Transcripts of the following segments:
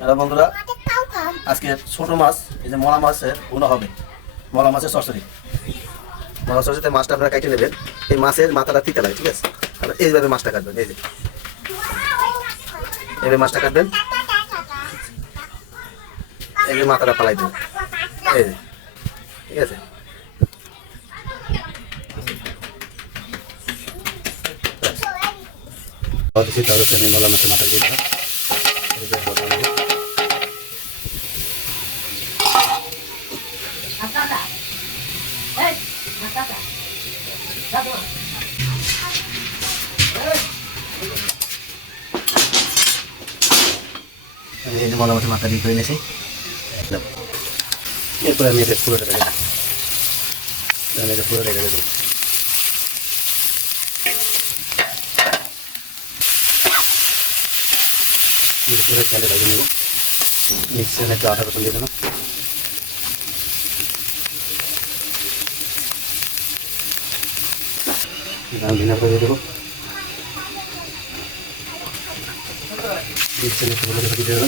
Hello বন্ধুরা, আজকে ছোট মাছ, এই যে মলা মাছের উনো হবে, মলা মাছের সরসরি। মলা সরসরিতে মাছটা আপনারা কেটে নেবেন। এই মাছের মাথাটা তিতে লাগে, ঠিক আছে? আর এইভাবে মাছটা কাটবেন, এই যে এইভাবে মাছটা কাটবেন, এই যে মাথাটা ফালাই দেবেন, এই যে, ঠিক আছে? মলা মাছের মাথা দিয়ে দিলাম। এই যে মলা মাছের মাথা দিয়ে ধরে নিয়েছি। এরপরে আমি এটা পুরোটা রেখে দেবো, আমি এটা পুরোটা রেখে দেবো। পুরো চালে ভেজে নেব। মিক্সারে একটু আদা রসুন দিয়ে দেবো। ভিনেগার করে দিয়ে দেবো। মিক্সারে একটু বলে দিয়ে দেবো।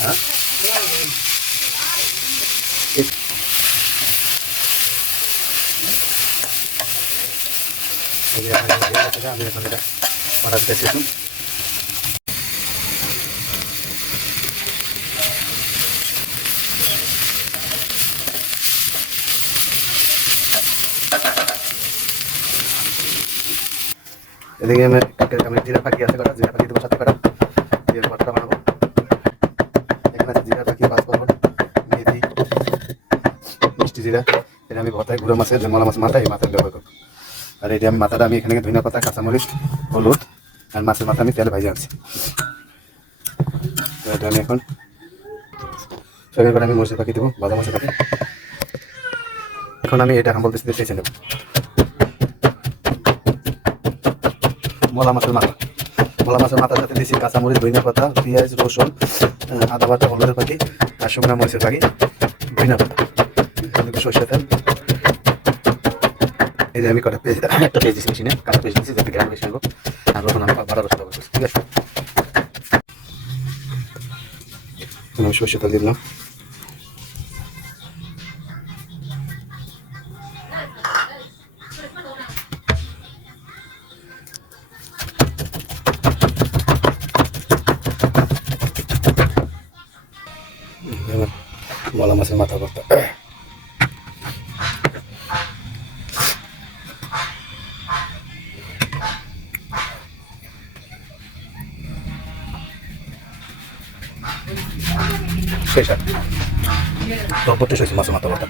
হ্যাঁ, আমি এখন এটা অর্ডার দিতেছি। এদিকে আমি জিরা পাখি আছে কটা, জিরা পাখি দেবো সাথে কটা দিয়ে ভর্তা বানাবো। এখানে আছে জিরা পাখি, পাঁচফোড়ন, মেথি, মিষ্টি জিরা। এটা আমি ভর্তায় গুঁড়ো মাছের যে মলা মাছ মাথা, এই মাথায় ব্যবহার করবো। আর এটা আমি মাথাটা আমি এখানে ধনিয়া পাতা, কাঁচামরিচ, হলুদ আর মাছের মাথা আমি তেলে ভাজে আনছি। এটা আমি এখন সবাই করে আমি মরিচের পাখি দেবো, ভাজা মরিচের পাখি। এখন আমি এটা হাম্বল দিতে চেয়েছি নেব। মলা মাছের মাথা, মলা মাছের মাথার সাথে দিয়েছি কাঁচামরিচ, ধনিয়া পাতা, পেঁয়াজ, রসুন, আদা বাটা, হলুদের পাখি আর শুকনো মরিচের পাখি, ধনিয়া পাতা, সরষের তেল। এই যে আমি কটা পেঁয়াজ, একটা পেঁয়াজ দিচ্ছি মেশিনে, কাঁচা পেঁয়াজ দিচ্ছি যাতে গ্রাম বেশি হবো। আর রসুন আমি বাটা রসুন ব্যবহার করছি, ঠিক আছে? আমি সরষের তেল দিয়ে দিলাম। মলা মাছের মাথা ভর্তা শেষ। আর তো করতে শেষ মাছের মাথা ভর্তা।